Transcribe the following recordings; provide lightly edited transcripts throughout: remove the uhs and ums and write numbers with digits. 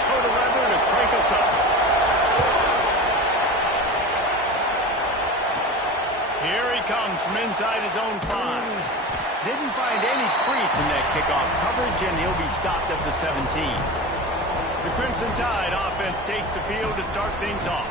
toe to leather to crank us up. Here he comes from inside his own 5. Didn't find any crease in that kickoff coverage, and he'll be stopped at the 17. The Crimson Tide offense takes the field to start things off.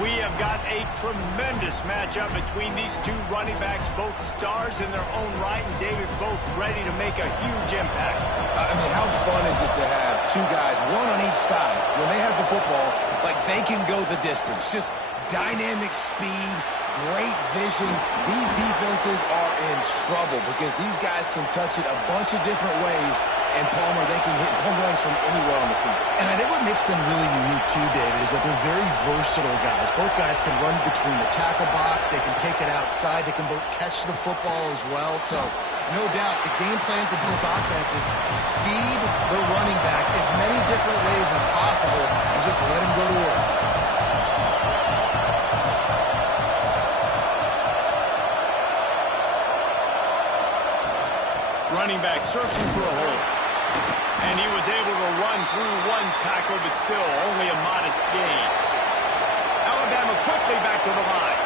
We have got a tremendous matchup between these two running backs, both stars in their own right, and David, both ready to make a huge impact. I mean, how fun is it to have two guys, one on each side, when they have the football, like they can go the distance. Just dynamic speed, great vision. These defenses are in trouble because these guys can touch it a bunch of different ways, and Palmer, they can hit home runs from anywhere on the field. And I think what makes them really unique too, David, is that they're very versatile guys. Both guys can run between the tackle box. They can take it outside. They can both catch the football as well. So, no doubt, the game plan for both offenses, feed the running back as many different ways as possible and just let him go to work. Running back searching for a hole. And he was able to run through one tackle, but still only a modest gain. Alabama quickly back to the line.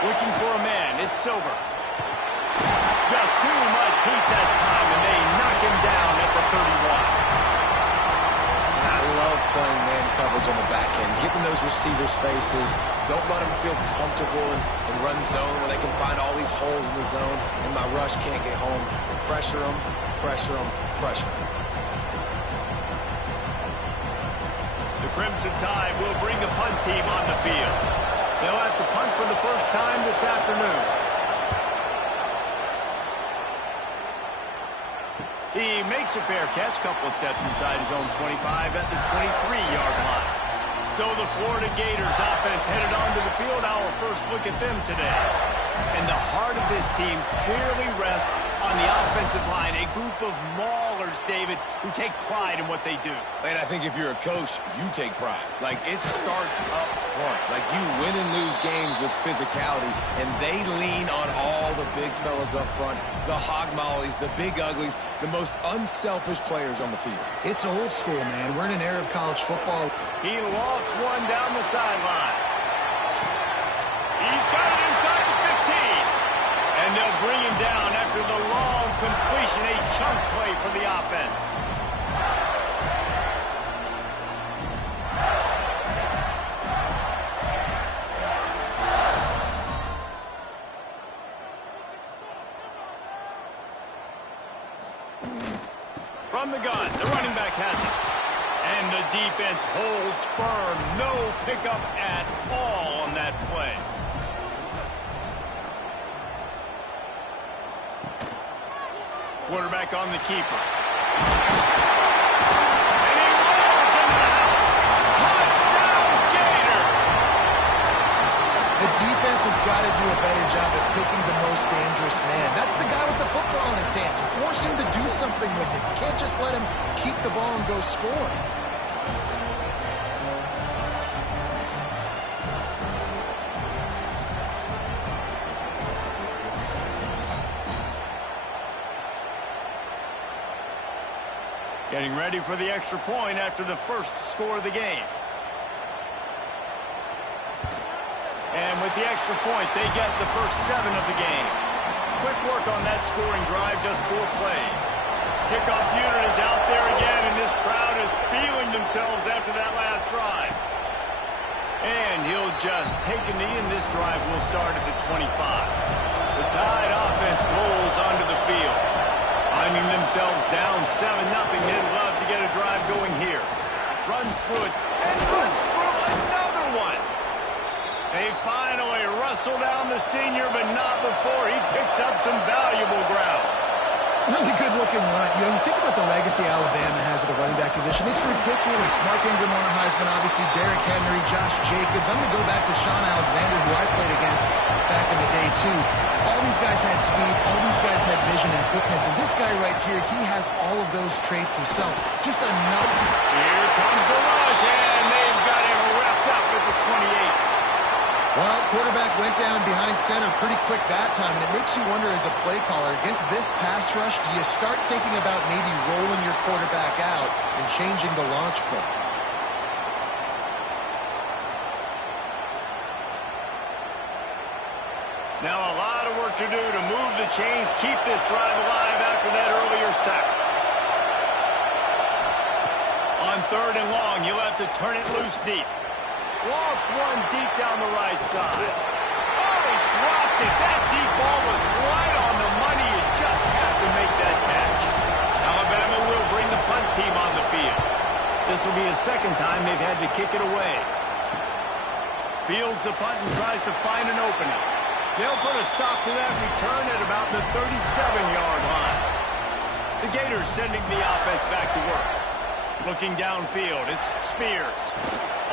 Looking for a man, it's Silver. Just too much heat that time, and they knock him down at the 31. And I love playing man coverage on the back end, getting those receivers' faces. Don't let them feel comfortable and run zone where they can find all these holes in the zone, and my rush can't get home. Pressure them, pressure them, pressure them. The Crimson Tide will bring the punt team on the field. They'll have to punt for the first time this afternoon. He makes a fair catch, couple of steps inside his own 25 at the 23-yard line. So the Florida Gators offense headed onto the field. Our first look at them today. And the heart of this team clearly rests on the offensive line. A group of maulers, David, who take pride in what they do. And I think if you're a coach, you take pride. Like, it starts up front. Like, you win and lose games with physicality, and they lean on all the big fellas up front, the hog mollies, the big uglies, the most unselfish players on the field. It's old school, man. We're in an era of college football. He lofts one down the sideline. He's got it inside the 15. And they'll bring him down after the long completion, a chunk play for the offense. From the gun, the running back has it. And the defense holds firm. No pickup at all on that play. Quarterback on the keeper. And he rolls into the house. Touchdown, Gator! The defense has got to do a better job of taking the most dangerous man. That's the guy with the football in his hands. Force him to do something with it. You can't just let him keep the ball and go score. Getting ready for the extra point after the first score of the game. And with the extra point, they get the first 7 of the game. Quick work on that scoring drive, just 4 plays. Kickoff unit is out there again, and this crowd is feeling themselves after that last drive. And he'll just take a knee, and this drive will start at the 25. The Tide offense rolls onto the field. Finding themselves down 7-0, they'd love to get a drive going here. Runs through it, and runs through another one. They finally wrestle down the senior, but not before he picks up some valuable ground. Really good-looking run. You know, you think about the legacy Alabama has at the running back position. It's ridiculous. Mark Ingram won a Heisman, obviously Derrick Henry, Josh Jacobs. I'm going to go back to Sean Alexander, who I played against back in the day, too. All these guys had speed. All these guys had vision and quickness. And this guy right here, he has all of those traits himself. Just another. Here comes the rush, and they've got him wrapped up at the 28. Well, quarterback went down behind center pretty quick that time, and it makes you wonder as a play caller, against this pass rush, do you start thinking about maybe rolling your quarterback out and changing the launch play? Now a lot of work to do to move the chains, keep this drive alive after that earlier sack. On 3rd and long, you'll have to turn it loose deep. Lost one deep down the right side. Oh, he dropped it. That deep ball was right on the money. You just have to make that catch. Alabama will bring the punt team on the field. This will be the second time they've had to kick it away. Fields the punt and tries to find an opening. They'll put a stop to that return at about the 37-yard line. The Gators sending the offense back to work. Looking downfield, it's Spears.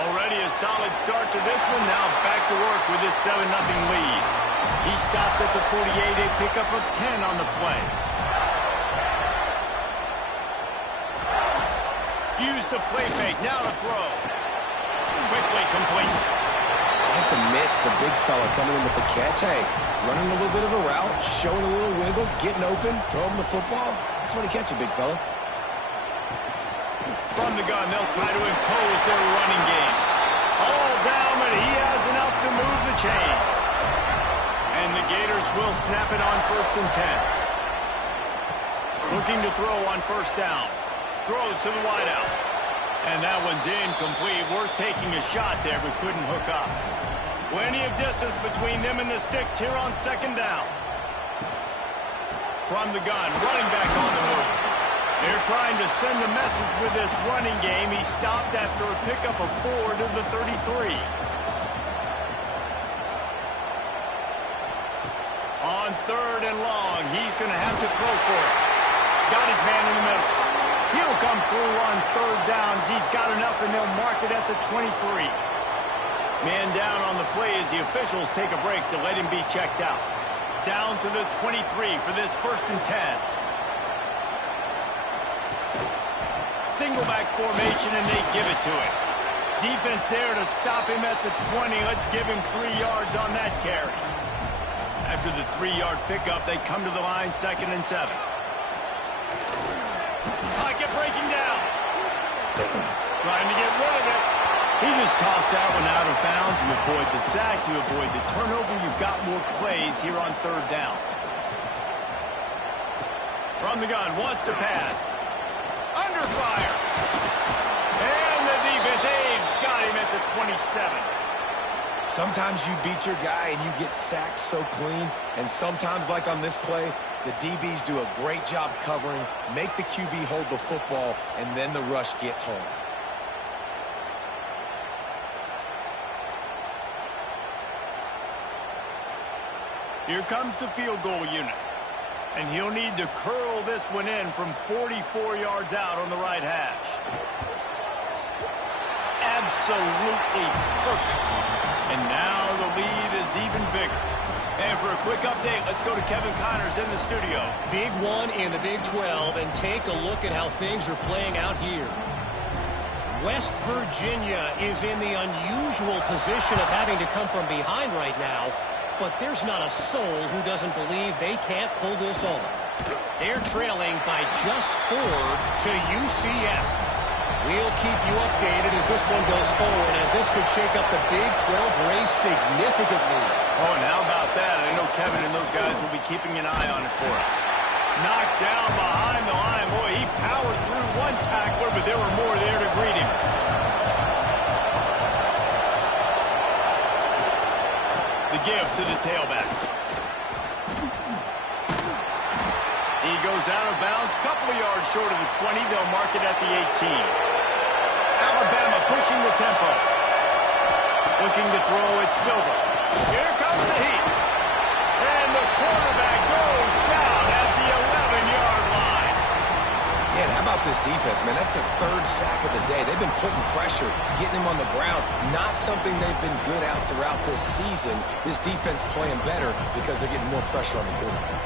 Already a solid start to this one. Now back to work with this 7-0 lead. He stopped at the 48, a pickup of 10 on the play. Use the play fake, now to throw. Quickly complete. I like the mitts, the big fella coming in with the catch. Hey, running a little bit of a route, showing a little wiggle, getting open, throw him the football. That's when he catch a big fella. From the gun, they'll try to impose their running game. All down, but he has enough to move the chains. And the Gators will snap it on 1st and 10. Looking to throw on 1st down. Throws to the wideout. And that one's incomplete. Worth taking a shot there, but couldn't hook up. Plenty of distance between them and the sticks here on 2nd down. From the gun, running back on the move. They're trying to send a message with this running game. He stopped after a pickup of 4 to the 33. On 3rd and long, he's going to have to throw for it. Got his man in the middle. He'll come through on 3rd downs. He's got enough, and they'll mark it at the 23. Man down on the play as the officials take a break to let him be checked out. Down to the 23 for this 1st and 10. Single back formation, and they give it to him. Defense there to stop him at the 20. Let's give him 3 yards on that carry. After the 3-yard pickup, they come to the line 2nd and 7. Pocket breaking down. Trying to get rid of it. He just tossed that one out of bounds. You avoid the sack, you avoid the turnover. You've got more plays here on 3rd down. From the gun, wants to pass. Under fire. And the defense, they've got him at the 27. Sometimes you beat your guy and you get sacked so clean, and sometimes, like on this play, the DBs do a great job covering, make the QB hold the football, and then the rush gets home. Here comes the field goal unit. And he'll need to curl this one in from 44 yards out on the right hash. Absolutely perfect. And now the lead is even bigger. And for a quick update, let's go to Kevin Connors in the studio. Big one in the Big 12, and take a look at how things are playing out here. West Virginia is in the unusual position of having to come from behind right now. But there's not a soul who doesn't believe they can't pull this off. They're trailing by just 4 to UCF. We'll keep you updated as this one goes forward, as this could shake up the Big 12 race significantly. Oh, and how about that? I know Kevin and those guys will be keeping an eye on it for us. Knocked down behind the line. Boy, he powered through one tackler, but there were more there to greet him. The give to the tailback. He goes out of bounds, couple of yards short of the 20. They'll mark it at the 18. Alabama pushing the tempo. Looking to throw it, Silver. Here comes the heat. And the quarterback goes down at the 11-yard line. Yeah, and how about this defense, man? That's the 3rd sack of the day. They've been putting pressure, getting him on the ground. Not something they've been good at throughout this season. This defense playing better because they're getting more pressure on the quarterback.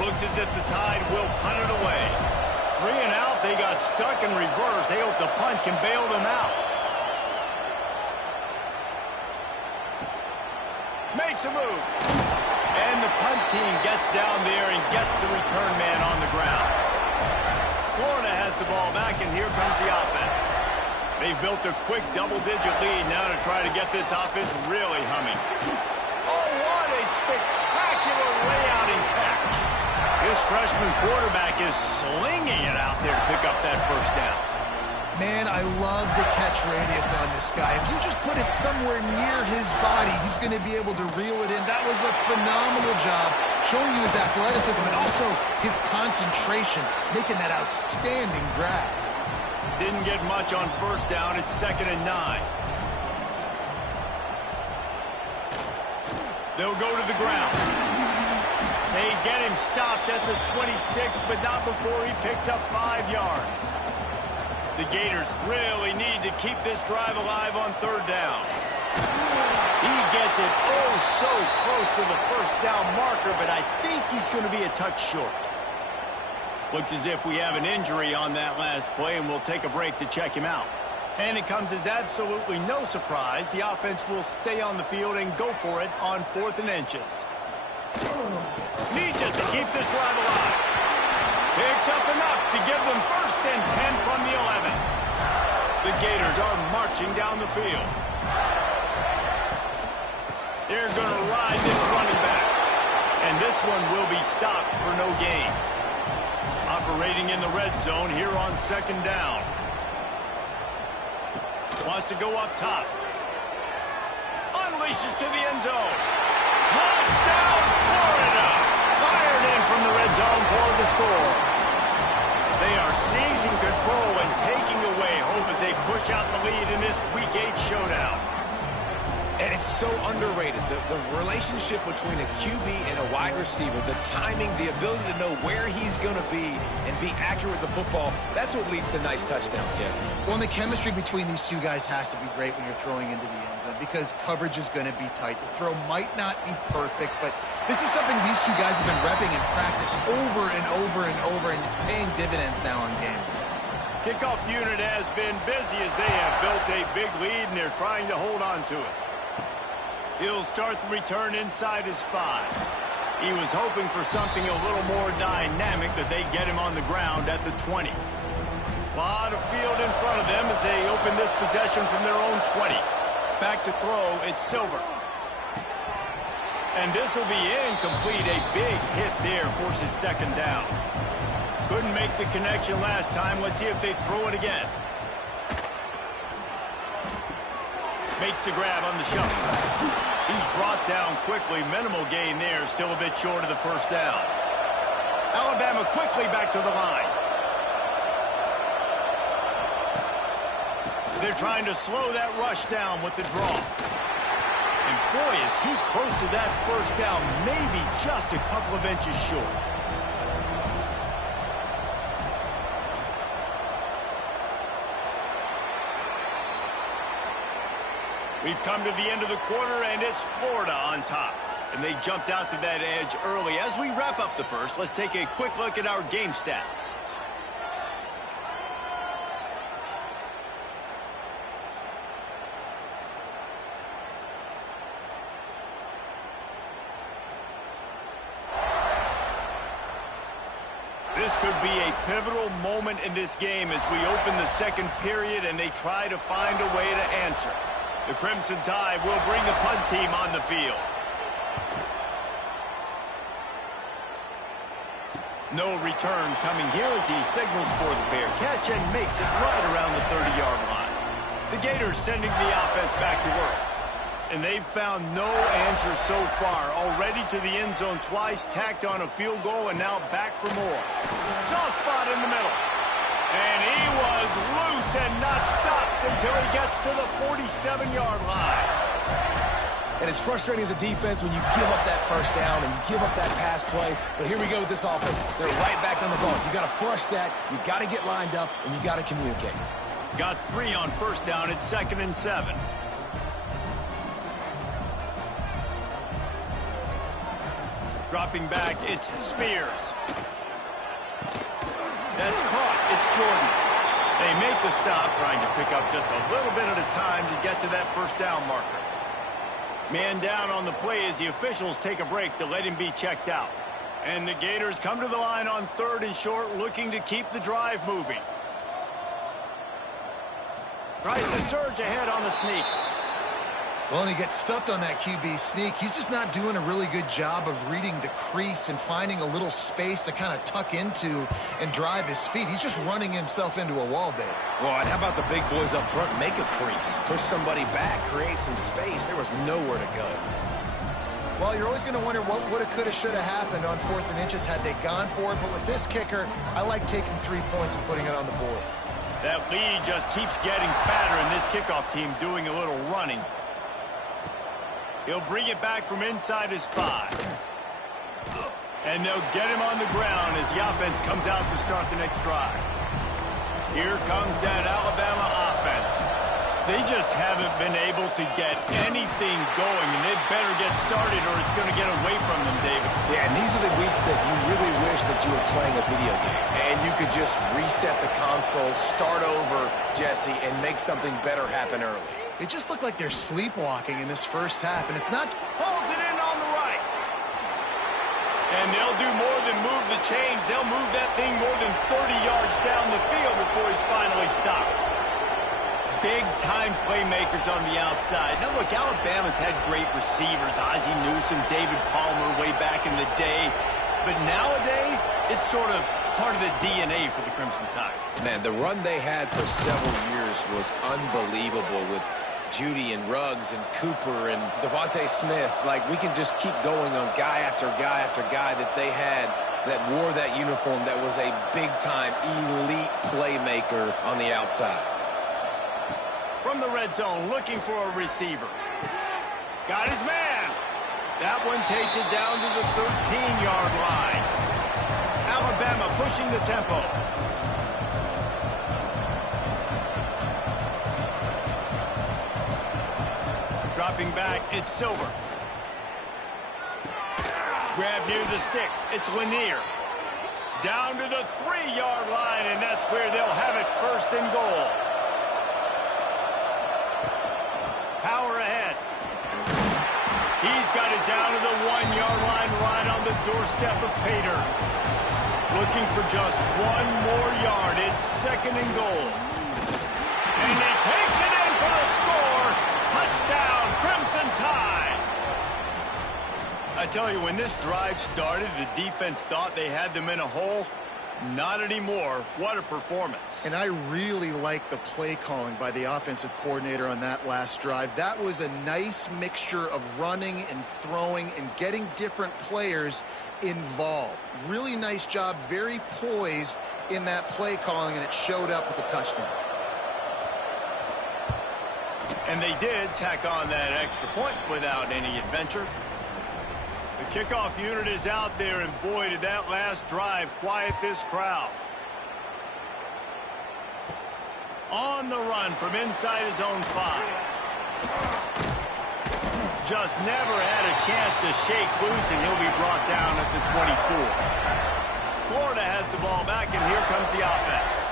Looks as if the Tide will punt it away. 3 and out. They got stuck in reverse. They hope the punt can bail them out. Makes a move. And the punt team gets down there and gets the return man on the ground. Florida has the ball back, and here comes the offense. They've built a quick double-digit lead now to try to get this offense really humming. Oh, what a spectacular layout and catch. This freshman quarterback is slinging it out there to pick up that first down. Man, I love the catch radius on this guy. If you just put it somewhere near his body, he's going to be able to reel it in. That was a phenomenal job, showing you his athleticism and also his concentration, making that outstanding grab. Didn't get much on first down. It's 2nd and 9. They'll go to the ground. They get him stopped at the 26, but not before he picks up 5 yards. The Gators really need to keep this drive alive on 3rd down. He gets it so close to the first down marker, but I think he's going to be a touch short. Looks as if we have an injury on that last play, and we'll take a break to check him out. And it comes as absolutely no surprise. The offense will stay on the field and go for it on 4th and inches. Needs it to keep this drive alive. Picks up enough to give them 1st and 10 from the 11. The Gators are marching down the field. They're going to ride this running back. And this one will be stopped for no gain. Operating in the red zone here on 2nd down. Wants to go up top. Unleashes to the end zone. Touchdown, Florida! Fired in from the red zone for the score. They are seizing control and taking away hope as they push out the lead in this Week 8 showdown. And it's so underrated. The relationship between a QB and a wide receiver, the timing, the ability to know where he's going to be and be accurate with the football, that's what leads to nice touchdowns, Jesse. Well, and the chemistry between these two guys has to be great when you're throwing into the end zone because coverage is going to be tight. The throw might not be perfect, but this is something these two guys have been repping in practice over and over and over, and it's paying dividends now on game. Kickoff unit has been busy as they have built a big lead, and they're trying to hold on to it. He'll start the return inside his 5. He was hoping for something a little more dynamic, but they get him on the ground at the 20. A lot of field in front of them as they open this possession from their own 20. Back to throw, it's Silver. And this will be incomplete. A big hit there forces 2nd down. Couldn't make the connection last time. Let's see if they throw it again. Makes the grab on the shuffle. He's brought down quickly. Minimal gain there. Still a bit short of the 1st down. Alabama quickly back to the line. They're trying to slow that rush down with the draw. And boy, is he close to that 1st down. Maybe just a couple of inches short. We've come to the end of the quarter, and it's Florida on top. And they jumped out to that edge early. As we wrap up the first, let's take a quick look at our game stats. This could be a pivotal moment in this game as we open the 2nd period and they try to find a way to answer. The Crimson Tide will bring the punt team on the field. No return coming here as he signals for the fair catch and makes it right around the 30-yard line. The Gators sending the offense back to work. And they've found no answer so far. Already to the end zone twice, tacked on a field goal, and now back for more. Soft spot in the middle. And he was loose and not stopped until he gets to the 47-yard line. And it's frustrating as a defense when you give up that 1st down and you give up that pass play. But here we go with this offense. They're right back on the ball. You got to flush that. You got to get lined up, and you got to communicate. Got 3 on 1st down. It's 2nd and 7. Dropping back, it's Spears. That's caught. They make the stop, trying to pick up just a little bit at a time to get to that first down marker. Man down on the play as the officials take a break to let him be checked out. And the Gators come to the line on 3rd and short, looking to keep the drive moving. Tries to surge ahead on the sneak. Well, and he gets stuffed on that QB sneak. He's just not doing a really good job of reading the crease and finding a little space to kind of tuck into and drive his feet. He's just running himself into a wall there. Well, and how about the big boys up front? Make a crease. Push somebody back. Create some space. There was nowhere to go. Well, you're always going to wonder what woulda, coulda, shoulda happened on 4th and inches had they gone for it. But with this kicker, I like taking 3 points and putting it on the board. That lead just keeps getting fatter, and this kickoff team doing a little running. He'll bring it back from inside his 5. And they'll get him on the ground as the offense comes out to start the next drive. Here comes that Alabama offense. They just haven't been able to get anything going, and they better get started or it's going to get away from them, David. Yeah, and these are the weeks that you really wish that you were playing a video game. And you could just reset the console, start over, Jesse, and make something better happen early. It just looked like they're sleepwalking in this first half, and it's not... Pulls it in on the right. And they'll do more than move the chains. They'll move that thing more than 30 yards down the field before he's finally stopped. Big-time playmakers on the outside. Now, look, Alabama's had great receivers. Ozzie Newsome, David Palmer way back in the day. But nowadays, it's sort of part of the DNA for the Crimson Tide. Man, the run they had for several years was unbelievable with Judy and Ruggs and Cooper and Devontae Smith. Like, we can just keep going on guy after guy after guy that they had that wore that uniform that was a big-time elite playmaker on the outside. From the red zone, looking for a receiver. Got his man. That one takes it down to the 13-yard line. Alabama pushing the tempo. Dropping back, it's Silver. Grab near the sticks, it's Lanier. Down to the 3-yard line, and that's where they'll have it, 1st and goal. Power ahead. He's got it down to the 1-yard line, right on the doorstep of Pater. Looking for just 1 more yard. It's 2nd and goal. And he takes it in for the score. Touchdown, Crimson Tide. I tell you, when this drive started, the defense thought they had them in a hole. Not anymore. What a performance. And I really like the play calling by the offensive coordinator on that last drive. That was a nice mixture of running and throwing and getting different players involved. Really nice job, very poised in that play calling, and it showed up with a touchdown. And they did tack on that extra point without any adventure. The kickoff unit is out there, and boy, did that last drive quiet this crowd. On the run from inside his own 5. Just never had a chance to shake loose, and he'll be brought down at the 24. Florida has the ball back, and here comes the offense.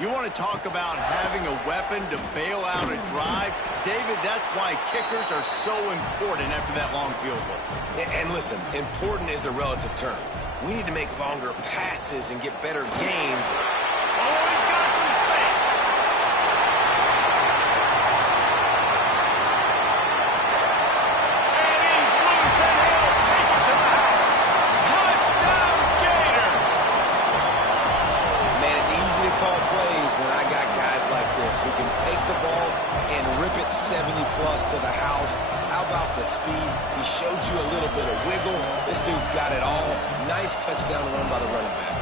You want to talk about having a weapon to bail out a drive? David, that's why kickers are so important after that long field goal. And listen, important is a relative term. We need to make longer passes and get better gains. Oh, he's got some space. And he's loose, and he'll take it to the house. Touchdown, Gator. Man, it's easy to call plays when I got guys like this who can take the ball and rip it 70-plus to the house. How about the speed? He showed you a little bit of wiggle. This dude's got it all. Nice touchdown run by the running back.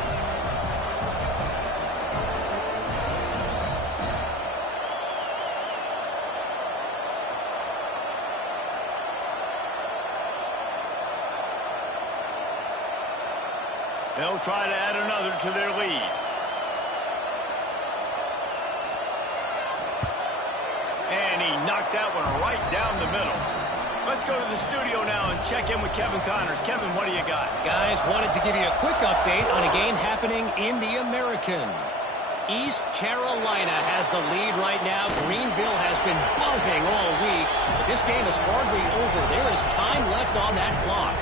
They'll try to add another to their lead. And he knocked that one right down the middle. Let's go to the studio now and check in with Kevin Connors. Kevin, what do you got? Guys, wanted to give you a quick update on a game happening in the American. East Carolina has the lead right now. Greenville has been buzzing all week, but this game is hardly over. There is time left on that clock.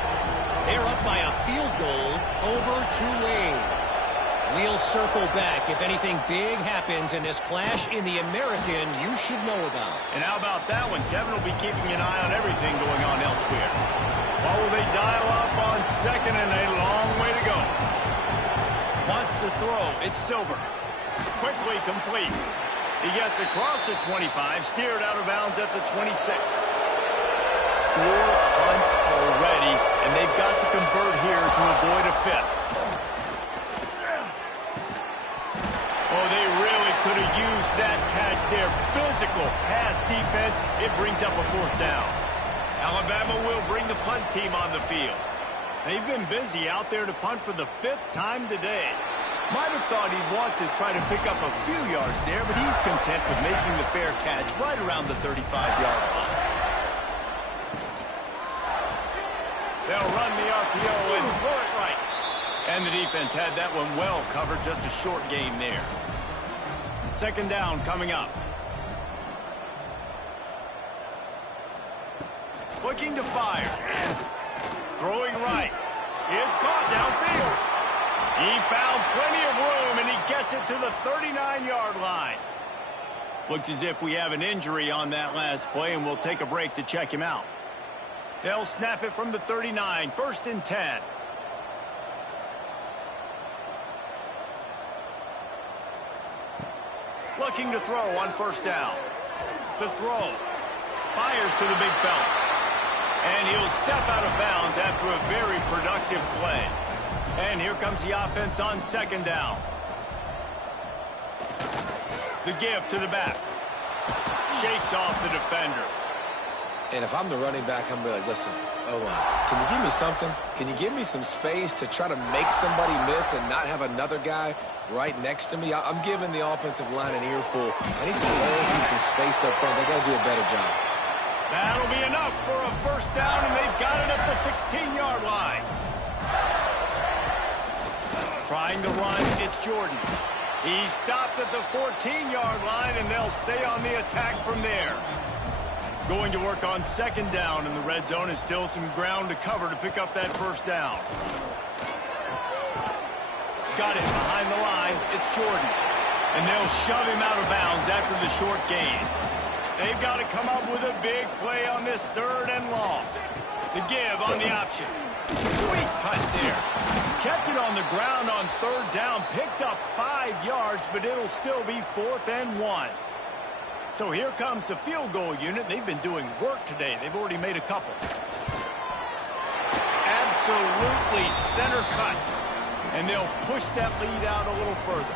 They're up by a field goal over Tulane. We'll circle back if anything big happens in this clash in the American you should know about. And how about that one? Kevin will be keeping an eye on everything going on elsewhere. What will they dial up on second and a long way to go? Wants to throw. It's Silver. Quickly complete. He gets across the 25, steered out of bounds at the 26. 4 punts already, and they've got to convert here to avoid a fifth. Oh, they really could have used that catch there. Physical pass defense. It brings up a 4th down. Alabama will bring the punt team on the field. They've been busy out there to punt for the 5th time today. Might have thought he'd want to try to pick up a few yards there, but he's content with making the fair catch right around the 35-yard line. They'll run the RPO and throw it right. And the defense had that one well covered. Just a short game there. 2nd down coming up. Looking to fire. Throwing right. It's caught downfield. He found plenty of room, and he gets it to the 39-yard line. Looks as if we have an injury on that last play, and we'll take a break to check him out. They'll snap it from the 39, 1st and 10. Looking to throw on 1st down. The throw. Fires to the big fella. And he'll step out of bounds after a very productive play. And here comes the offense on 2nd down. The give to the back. Shakes off the defender. And if I'm the running back, I'm going to be like, listen, O-line, can you give me something? Can you give me some space to try to make somebody miss and not have another guy right next to me? I'm giving the offensive line an earful. I need some holes, need some space up front. They got to do a better job. That'll be enough for a 1st down, and they've got it at the 16-yard line. Trying to run, it's Jordan. He stopped at the 14-yard line, and they'll stay on the attack from there. Going to work on 2nd down, and the red zone is still some ground to cover to pick up that 1st down. Got it behind the line. It's Jordan. And they'll shove him out of bounds after the short gain. They've got to come up with a big play on this 3rd and long. The give on the option. Sweet cut there. Kept it on the ground on 3rd down. Picked up 5 yards, but it'll still be 4th and 1. So here comes the field goal unit. They've been doing work today. They've already made a couple. Absolutely center cut. And they'll push that lead out a little further.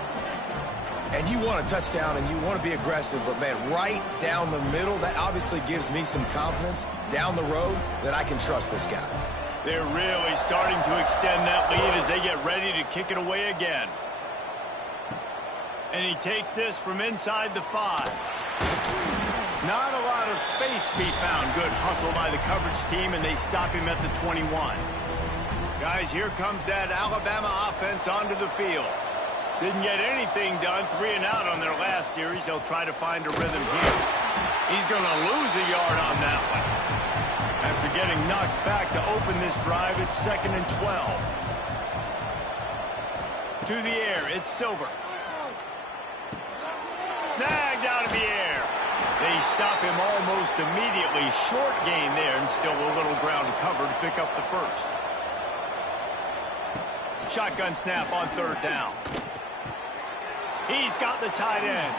And you want a touchdown and you want to be aggressive, but, man, right down the middle, that obviously gives me some confidence down the road that I can trust this guy. They're really starting to extend that lead as they get ready to kick it away again. And he takes this from inside the 5. Not a lot of space to be found. Good hustle by the coverage team, and they stop him at the 21. Guys, here comes that Alabama offense onto the field. Didn't get anything done. 3 and out on their last series. They'll try to find a rhythm here. He's going to lose a yard on that one. After getting knocked back to open this drive, it's 2nd and 12. To the air, it's Silver. Snagged out of the air. They stop him almost immediately. Short gain there, and still a little ground to cover to pick up the 1st. Shotgun snap on 3rd down. He's got the tight end.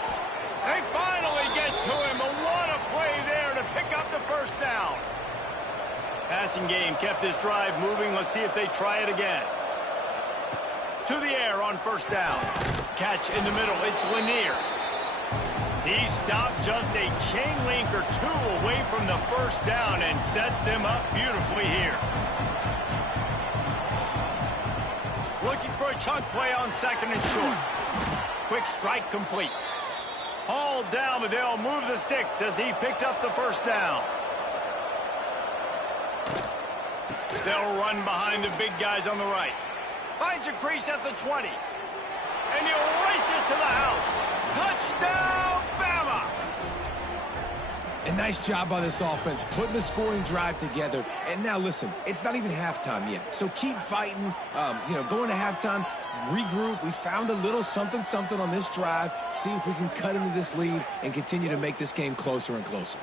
They finally get to him. And what a play there to pick up the 1st down. Passing game kept this drive moving. Let's see if they try it again. To the air on 1st down. Catch in the middle. It's Lanier. He stopped just a chain link or 2 away from the 1st down and sets them up beautifully here. Looking for a chunk play on 2nd and short. Quick strike complete. Hauled down, but they'll move the sticks as he picks up the 1st down. They'll run behind the big guys on the right. Finds a crease at the 20. and he'll race it to the house. Touchdown, Bama! And nice job by this offense, putting the scoring drive together. And now, listen, it's not even halftime yet. So keep fighting, going to halftime, regroup. We found a little something on this drive. See if we can cut into this lead and continue to make this game closer and closer.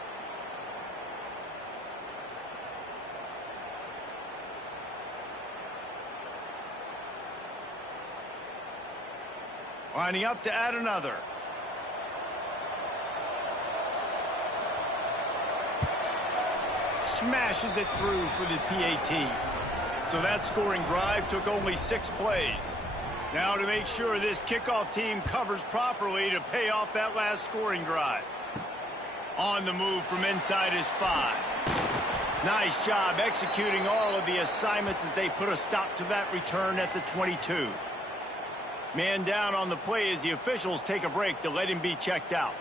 Lining up to add another. Smashes it through for the PAT. So that scoring drive took only 6 plays. Now to make sure this kickoff team covers properly to pay off that last scoring drive. On the move from inside his 5. Nice job executing all of the assignments as they put a stop to that return at the 22. Man down on the play as the officials take a break to let him be checked out.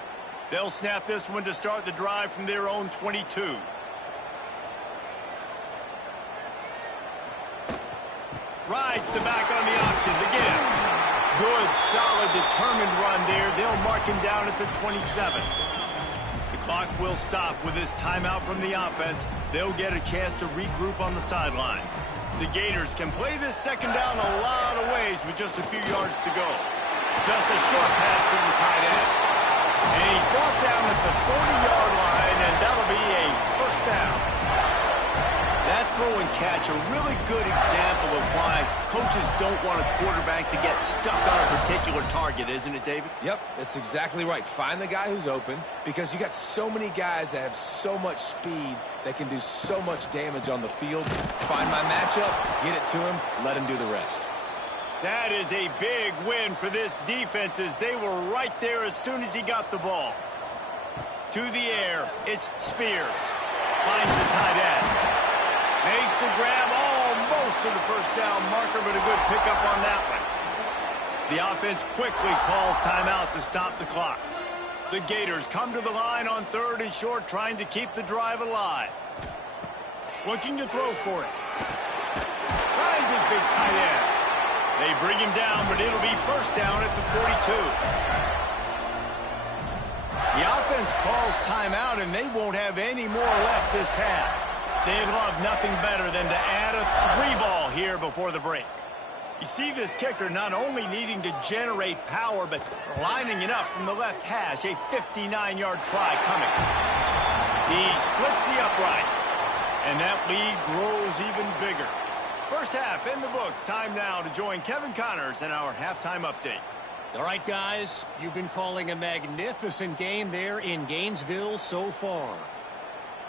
They'll snap this one to start the drive from their own 22. Rides the back on the option to get him. Good, solid, determined run there. They'll mark him down at the 27. The clock will stop with this timeout from the offense. They'll get a chance to regroup on the sideline. The Gators can play this second down a lot of ways with just a few yards to go. Just a short pass to the tight end. And he's brought down at the 40-yard line, and that'll be a first down. That throw and catch, a really good example of why coaches don't want a quarterback to get stuck on a particular target, isn't it, David? Yep, that's exactly right. Find the guy who's open because you got so many guys that have so much speed that can do so much damage on the field. Find my matchup, get it to him, let him do the rest. That is a big win for this defense as they were right there as soon as he got the ball. To the air, it's Spears. Finds the tight end. Makes the grab almost to the first down marker, but a good pickup on that one. The offense quickly calls timeout to stop the clock. The Gators come to the line on 3rd and short, trying to keep the drive alive. Looking to throw for it. Finds his big tight end. They bring him down, but it'll be first down at the 42. The offense calls timeout, and they won't have any more left this half. They'd love nothing better than to add a 3-ball here before the break. You see this kicker not only needing to generate power, but lining it up from the left hash, a 59-yard try coming. He splits the uprights, and that lead grows even bigger. First half in the books. Time now to join Kevin Connors in our halftime update. All right, guys, you've been calling a magnificent game there in Gainesville so far.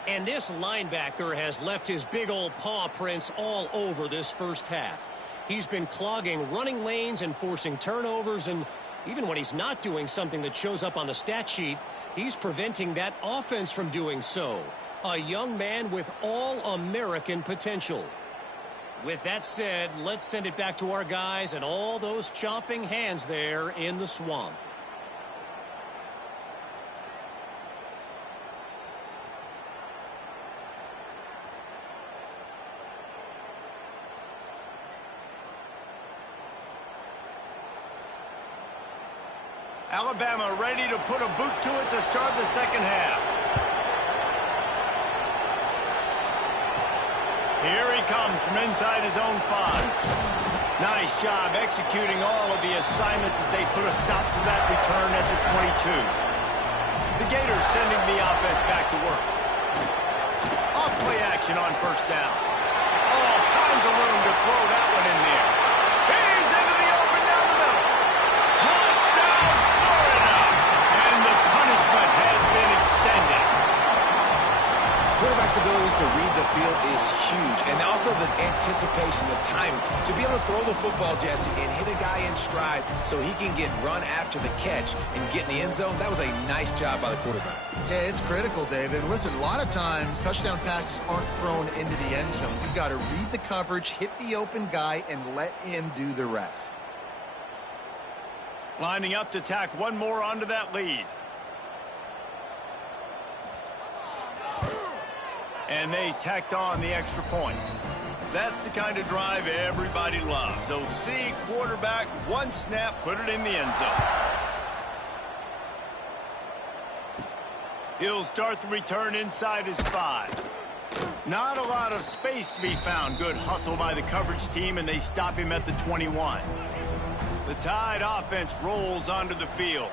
And this linebacker has left his big old paw prints all over this first half. He's been clogging running lanes and forcing turnovers, and even when he's not doing something that shows up on the stat sheet, he's preventing that offense from doing so. A young man with all-American potential. With that said, let's send it back to our guys and all those chomping hands there in the swamp. Alabama ready to put a boot to it to start the second half. Here he comes from inside his own 5. Nice job executing all of the assignments as they put a stop to that return at the 22. The Gators sending the offense back to work. Off play action on first down. All kinds of room to throw that one in there. He's into the open down the middle. Touchdown, Florida! And the punishment has been extended. Quarterback's abilities to read the field is huge, and also the anticipation, the timing. To be able to throw the football, Jesse, and hit a guy in stride so he can get run after the catch and get in the end zone, that was a nice job by the quarterback. Yeah, it's critical, David. Listen, a lot of times touchdown passes aren't thrown into the end zone. You've got to read the coverage, hit the open guy, and let him do the rest. Lining up to tack one more onto that lead. And they tacked on the extra point. That's the kind of drive everybody loves. OC, quarterback, one snap, put it in the end zone. He'll start the return inside his 5. Not a lot of space to be found. Good hustle by the coverage team, and they stop him at the 21. The Tide offense rolls onto the field.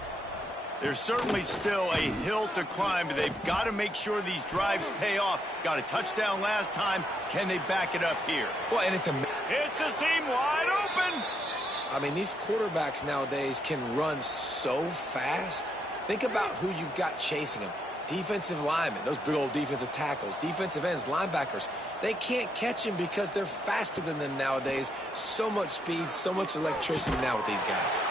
There's certainly still a hill to climb, but they've got to make sure these drives pay off. Got a touchdown last time. Can they back it up here? Well, and it's a seam wide open. I mean, these quarterbacks nowadays can run so fast. Think about who you've got chasing them. Defensive linemen, those big old defensive tackles, defensive ends, linebackers. They can't catch him because they're faster than them nowadays. So much speed, so much electricity now with these guys.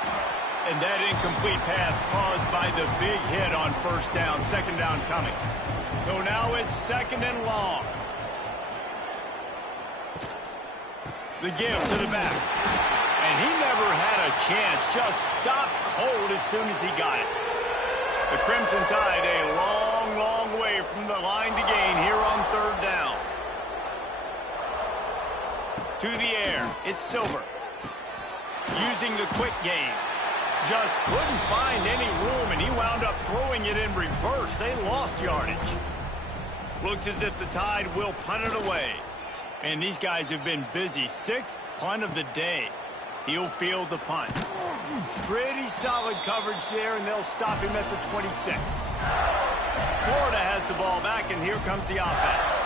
And that incomplete pass caused by the big hit on first down. Second down coming. So now it's second and long. The give to the back. And he never had a chance. Just stopped cold as soon as he got it. The Crimson Tide a long, long way from the line to gain here on third down. To the air. It's Silver. Using the quick game. Just couldn't find any room, and he wound up throwing it in reverse. They lost yardage. Looks as if the Tide will punt it away. And these guys have been busy. 6th punt of the day. He'll field the punt. Pretty solid coverage there, and they'll stop him at the 26. Florida has the ball back, and here comes the offense.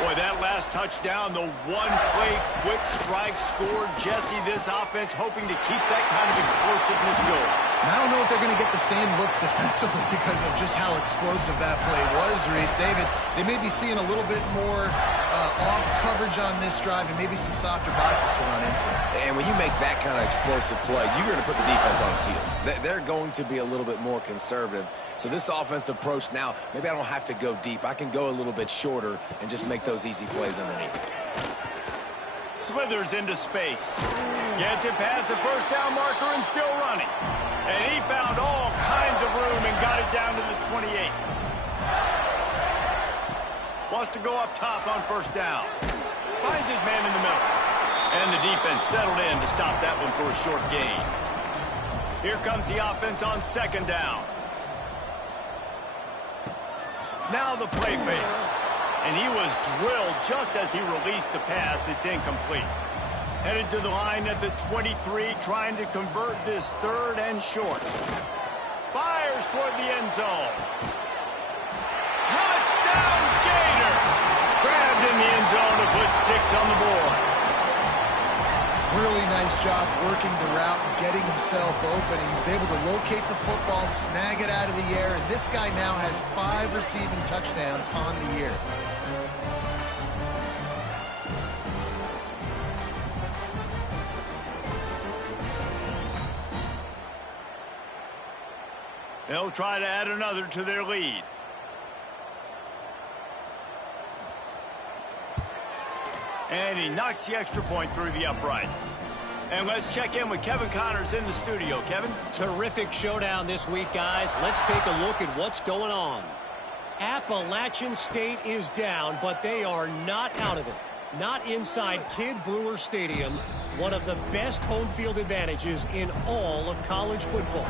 Boy, that last touchdown, the one-play quick strike scored. Jesse, this offense hoping to keep that kind of explosiveness going. And I don't know if they're going to get the same looks defensively because of just how explosive that play was, Reese. David, they may be seeing a little bit more off coverage on this drive and maybe some softer boxes to run into. And when you make that kind of explosive play, you're going to put the defense on its heels. They're going to be a little bit more conservative. So this offensive approach now, maybe I don't have to go deep. I can go a little bit shorter and just make those easy plays underneath. Slithers into space. Gets it past the first down marker and still running. And he found all kinds of room and got it down to the 28. Wants to go up top on first down. Finds his man in the middle. And the defense settled in to stop that one for a short gain. Here comes the offense on second down. Now the play fake. And he was drilled just as he released the pass. It's incomplete. Headed to the line at the 23, trying to convert this third and short. Fires toward the end zone. Touchdown, Gator! Grabbed in the end zone to put 6 on the board. Really nice job working the route and getting himself open. He was able to locate the football, snag it out of the air, and this guy now has 5 receiving touchdowns on the year. They'll try to add another to their lead. And he knocks the extra point through the uprights. And let's check in with Kevin Connors in the studio. Kevin? Terrific showdown this week, guys. Let's take a look at what's going on. Appalachian State is down, but they are not out of it. Not inside Kidd Brewer Stadium, one of the best home field advantages in all of college football.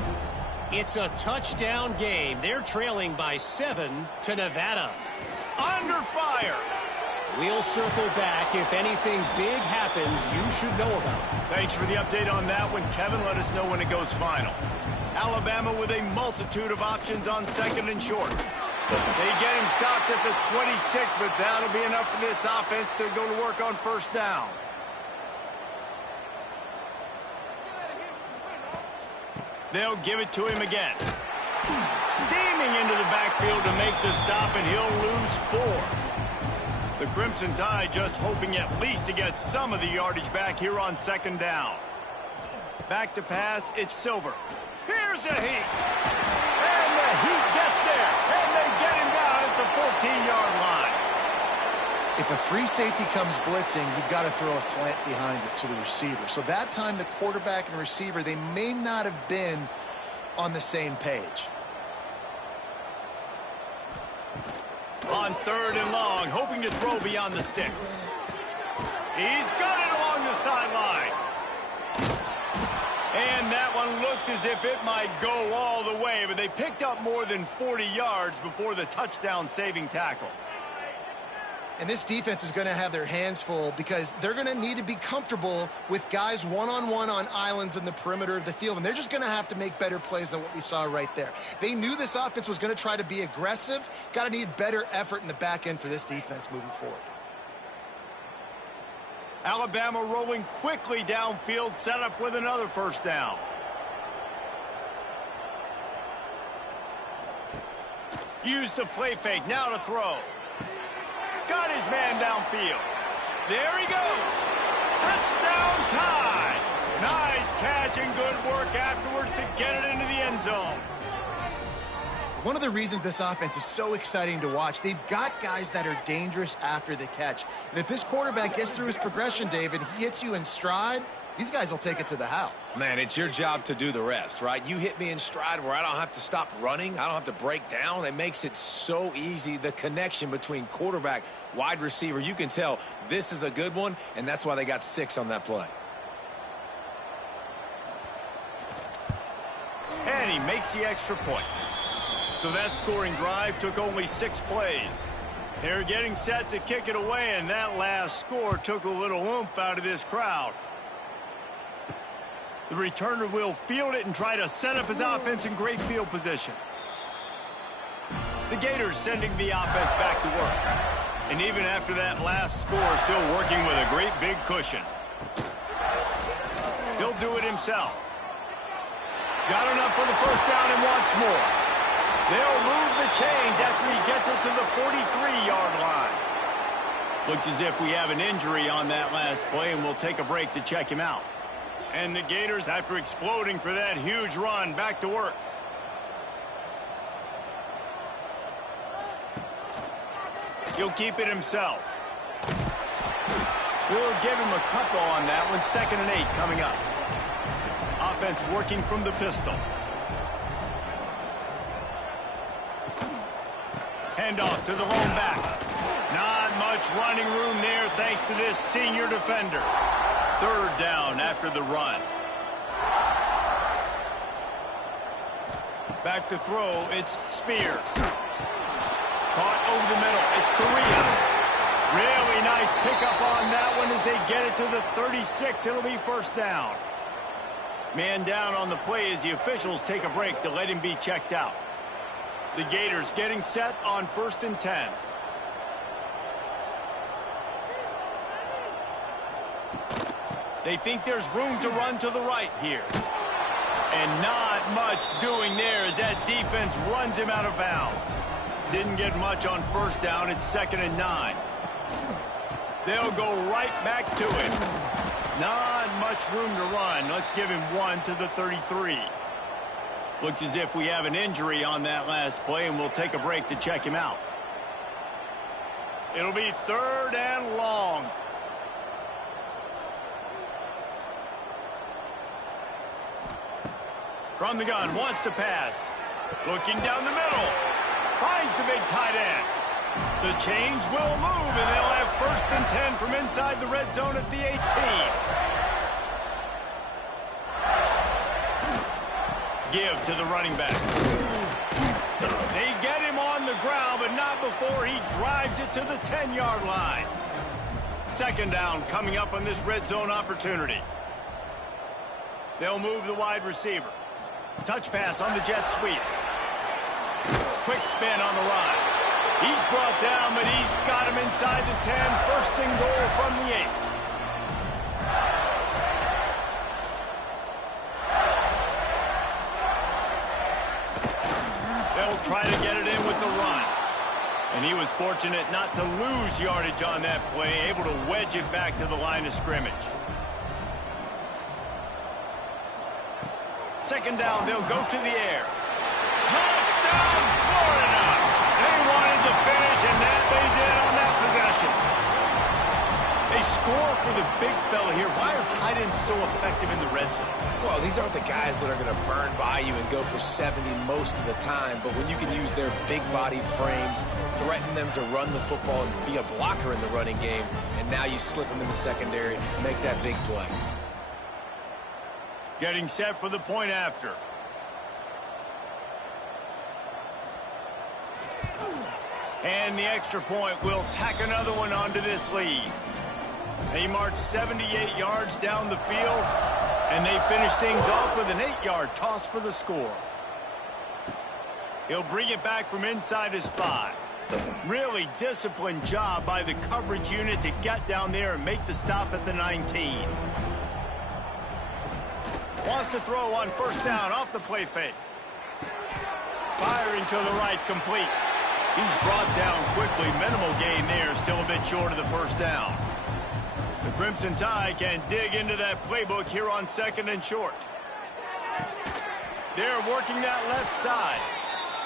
It's a touchdown game. They're trailing by 7 to Nevada. Under fire. We'll circle back. If anything big happens, you should know about it. Thanks for the update on that one, Kevin. Let us know when it goes final. Alabama with a multitude of options on second and short. They get him stopped at the 26, but that'll be enough for this offense to go to work on first down. They'll give it to him again. Steaming into the backfield to make the stop, and he'll lose 4. The Crimson Tide just hoping at least to get some of the yardage back here on second down. Back to pass, it's Silver. Here's the heat. And the heat gets there. And they get him down at the 14-yard line. If a free safety comes blitzing, you've got to throw a slant behind it to the receiver. So that time, the quarterback and receiver, they may not have been on the same page. On third and long, hoping to throw beyond the sticks. He's got it along the sideline. And that one looked as if it might go all the way, but they picked up more than 40 yards before the touchdown-saving tackle. And this defense is going to have their hands full because they're going to need to be comfortable with guys one-on-one on islands in the perimeter of the field, and they're just going to have to make better plays than what we saw right there. They knew this offense was going to try to be aggressive. Got to need better effort in the back end for this defense moving forward. Alabama rolling quickly downfield, set up with another first down. Use the play fake, now to throw. Got his man downfield. There he goes. Touchdown tie. Nice catch and good work afterwards to get it into the end zone. One of the reasons this offense is so exciting to watch, they've got guys that are dangerous after the catch. And if this quarterback gets through his progression, David, he hits you in stride, these guys will take it to the house. Man, it's your job to do the rest, right? You hit me in stride where I don't have to stop running. I don't have to break down. It makes it so easy. The connection between quarterback, wide receiver, you can tell this is a good one, and that's why they got 6 on that play. And he makes the extra point. So that scoring drive took only 6 plays. They're getting set to kick it away, and that last score took a little oomph out of this crowd. The returner will field it and try to set up his offense in great field position. The Gators sending the offense back to work. And even after that last score, still working with a great big cushion. He'll do it himself. Got enough for the first down and wants more. They'll move the chains after he gets it to the 43-yard line. Looks as if we have an injury on that last play, and we'll take a break to check him out. And the Gators, after exploding for that huge run, back to work. He'll keep it himself. We'll give him a couple on that one. 2nd and 8 coming up. Offense working from the pistol. Handoff to the lone back. Not much running room there thanks to this senior defender. 3rd down after the run. Back to throw, it's Spears. Caught over the middle, it's Correa. Really nice pickup on that one as they get it to the 36. It'll be first down. Man down on the play as the officials take a break to let him be checked out. The Gators getting set on 1st and 10. They think there's room to run to the right here. And not much doing there as that defense runs him out of bounds. Didn't get much on first down. It's 2nd and 9. They'll go right back to it. Not much room to run. Let's give him 1 to the 33. Looks as if we have an injury on that last play, and we'll take a break to check him out. It'll be 3rd and long. From the gun, wants to pass. Looking down the middle. Finds the big tight end. The chains will move, and they'll have 1st and 10 from inside the red zone at the 18. Give to the running back. They get him on the ground, but not before he drives it to the 10-yard line. 2nd down coming up on this red zone opportunity. They'll move the wide receiver. Touch pass on the jet sweep. Quick spin on the run. He's brought down, but he's got him inside the 10. 1st and goal from the 8. They'll try to get it in with the run. And he was fortunate not to lose yardage on that play, able to wedge it back to the line of scrimmage. 2nd down, they'll go to the air. Touchdown, Florida! They wanted to finish, and that they did on that possession. They score for the big fella here. Why are tight ends so effective in the red zone? Well, these aren't the guys that are going to burn by you and go for 70 most of the time, but when you can use their big body frames, threaten them to run the football and be a blocker in the running game, and now you slip them in the secondary, make that big play. Getting set for the point after. And the extra point will tack another one onto this lead. They march 78 yards down the field, and they finish things off with an 8-yard toss for the score. He'll bring it back from inside his 5. Really disciplined job by the coverage unit to get down there and make the stop at the 19. Wants to throw on first down off the play fake. Firing to the right, complete. He's brought down quickly. Minimal gain there, still a bit short of the first down. The Crimson Tide can dig into that playbook here on 2nd and short. They're working that left side.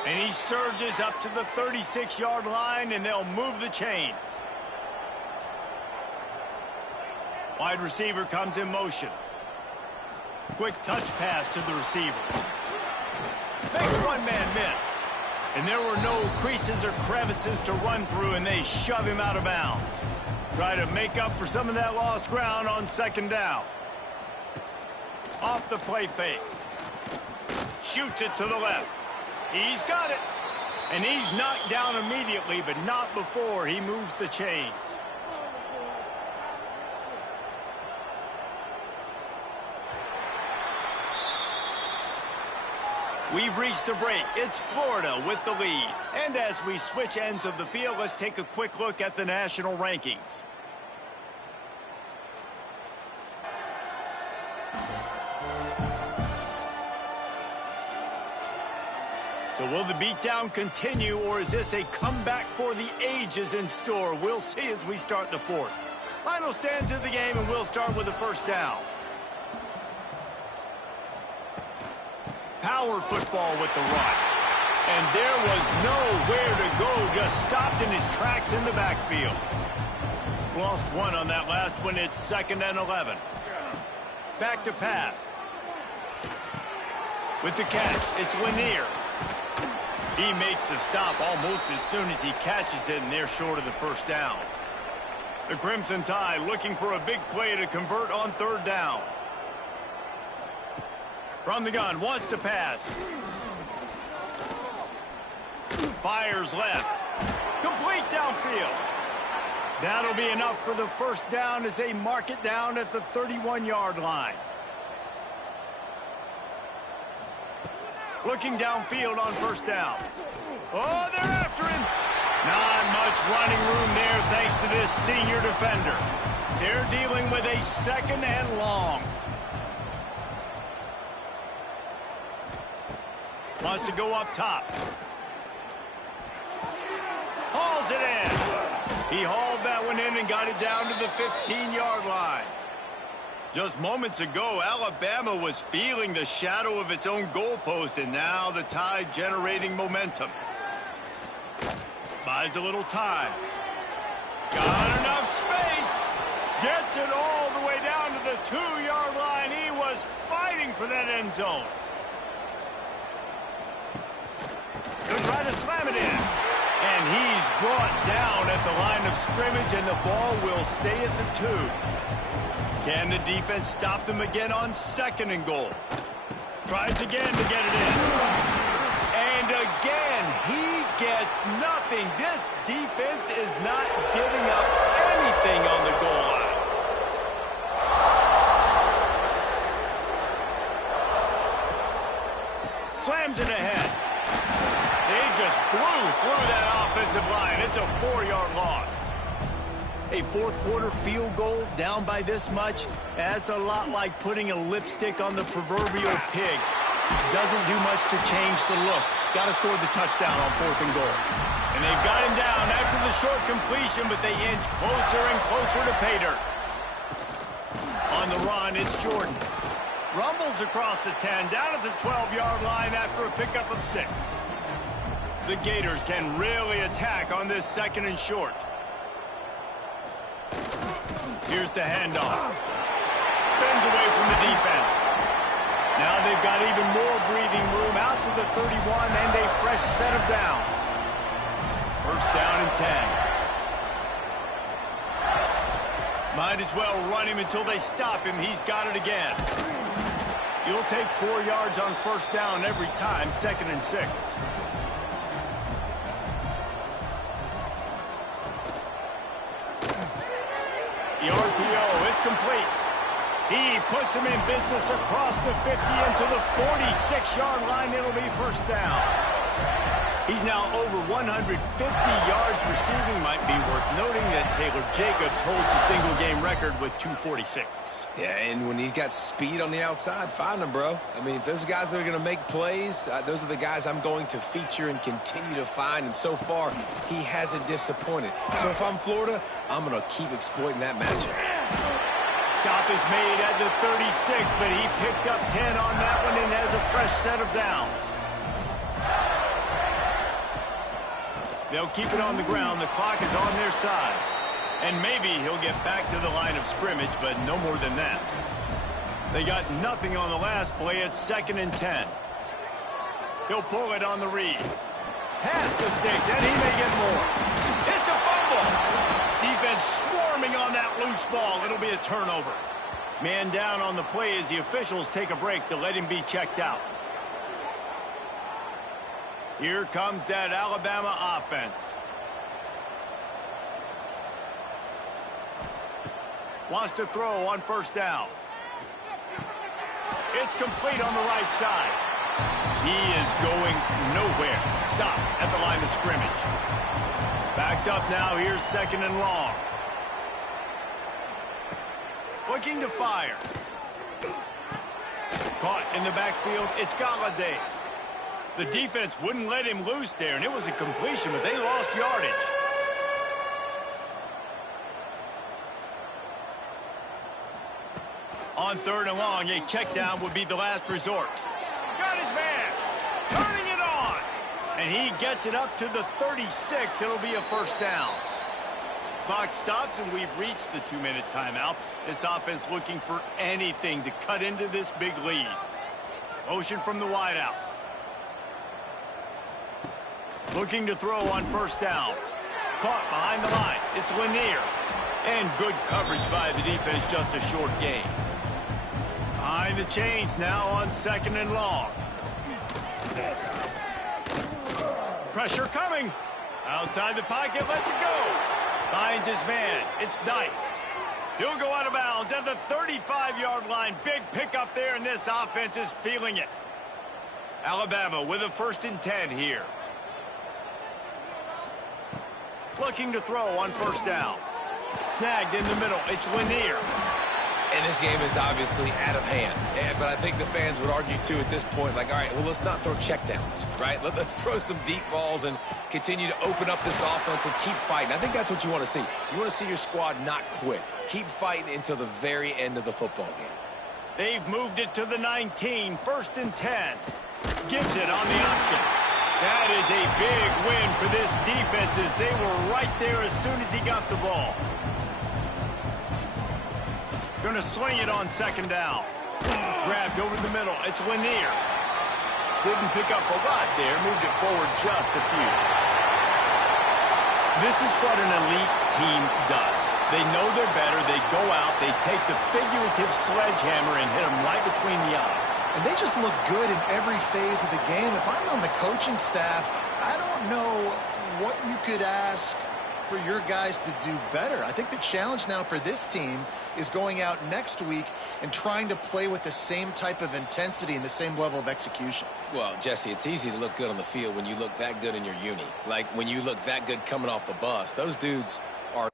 And he surges up to the 36-yard line, and they'll move the chains. Wide receiver comes in motion. Quick touch pass to the receiver. Makes one man miss. And there were no creases or crevices to run through, and they shove him out of bounds. Try to make up for some of that lost ground on 2nd down. Off the play fake. Shoots it to the left. He's got it. And he's knocked down immediately, but not before he moves the chains. We've reached the break. It's Florida with the lead. And as we switch ends of the field, let's take a quick look at the national rankings. So will the beatdown continue, or is this a comeback for the ages in store? We'll see as we start the 4th. Final stand to the game, and we'll start with the first down. Power football with the run. And there was nowhere to go, just stopped in his tracks in the backfield. Lost one on that last one. It's 2nd and 11. Back to pass. With the catch, it's Lanier. He makes the stop almost as soon as he catches it, and they're short of the first down. The Crimson Tide looking for a big play to convert on 3rd down. From the gun, wants to pass. Fires left. Complete downfield. That'll be enough for the first down as they mark it down at the 31-yard line. Looking downfield on first down. Oh, they're after him. Not much running room there thanks to this senior defender. They're dealing with a 2nd and long. Wants to go up top. Hauls it in. He hauled that one in and got it down to the 15-yard line. Just moments ago, Alabama was feeling the shadow of its own goalpost, and now the Tide generating momentum. Buys a little time. Got enough space. Gets it all the way down to the 2-yard line. He was fighting for that end zone. He'll try to slam it in. And he's brought down at the line of scrimmage, and the ball will stay at the 2. Can the defense stop them again on 2nd and goal? Tries again to get it in. And again, he gets nothing. This defense is not giving up anything on the goal line. Slams it ahead. They just blew through that offensive line. It's a 4-yard loss. A fourth-quarter field goal down by this much, that's a lot like putting a lipstick on the proverbial pig. Doesn't do much to change the looks. Got to score the touchdown on 4th and goal. And they've got him down after the short completion, but they inch closer and closer to pay dirt. On the run, it's Jordan. Rumbles across the 10, down at the 12-yard line after a pickup of 6. The Gators can really attack on this 2nd and short. Here's the handoff. Spins away from the defense. Now they've got even more breathing room out to the 31 and a fresh set of downs. First down and 10. Might as well run him until they stop him. He's got it again. You'll take 4 yards on first down every time, 2nd and 6. The RPO, it's complete. He puts him in business across the 50 into the 46-yard line. It'll be first down. He's now over 150 yards receiving. Might be worth noting that Taylor Jacobs holds the single-game record with 246. Yeah, and when he's got speed on the outside, find him, bro. I mean, if those guys that are going to make plays, those are the guys I'm going to feature and continue to find. And so far, he hasn't disappointed. So if I'm Florida, I'm going to keep exploiting that matchup. Stop is made at the 36, but he picked up 10 on that one and has a fresh set of downs. They'll keep it on the ground. The clock is on their side. And maybe he'll get back to the line of scrimmage, but no more than that. They got nothing on the last play. It's 2nd and 10. He'll pull it on the read. Past the sticks, and he may get more. It's a fumble. Defense swarming on that loose ball. It'll be a turnover. Man down on the play as the officials take a break to let him be checked out. Here comes that Alabama offense. Wants to throw on first down. It's complete on the right side. He is going nowhere. Stop at the line of scrimmage. Backed up now. Here's 2nd and long. Looking to fire. Caught in the backfield. It's Galladay. The defense wouldn't let him loose there, and it was a completion, but they lost yardage. On 3rd and long, a check down would be the last resort. Got his man. Turning it on. And he gets it up to the 36. It'll be a first down. Clock stops, and we've reached the 2-minute timeout. This offense looking for anything to cut into this big lead. Motion from the wideout. Looking to throw on first down. Caught behind the line. It's Lanier. And good coverage by the defense, just a short gain. Behind the chains now on 2nd and long. Pressure coming. Outside the pocket, lets it go. Finds his man. It's Dykes. He'll go out of bounds at the 35-yard line. Big pickup there, and this offense is feeling it. Alabama with a 1st and 10 here. Looking to throw on first down. Snagged in the middle. It's Lanier. And this game is obviously out of hand. But I think the fans would argue, too, at this point, like, all right, well, let's not throw checkdowns, right? Let's throw some deep balls and continue to open up this offense and keep fighting. I think that's what you want to see. You want to see your squad not quit. Keep fighting until the very end of the football game. They've moved it to the 19. 1st and 10. Gives it on the option. That is a big win for this defense as they were right there as soon as he got the ball. Going to swing it on 2nd down. Grabbed over the middle. It's Lanier. Didn't pick up a lot there. Moved it forward just a few. This is what an elite team does. They know they're better. They go out. They take the figurative sledgehammer and hit them right between the eyes. And they just look good in every phase of the game. If I'm on the coaching staff, I don't know what you could ask for your guys to do better. I think the challenge now for this team is going out next week and trying to play with the same type of intensity and the same level of execution. Well, Jesse, it's easy to look good on the field when you look that good in your uni. Like when you look that good coming off the bus. Those dudes are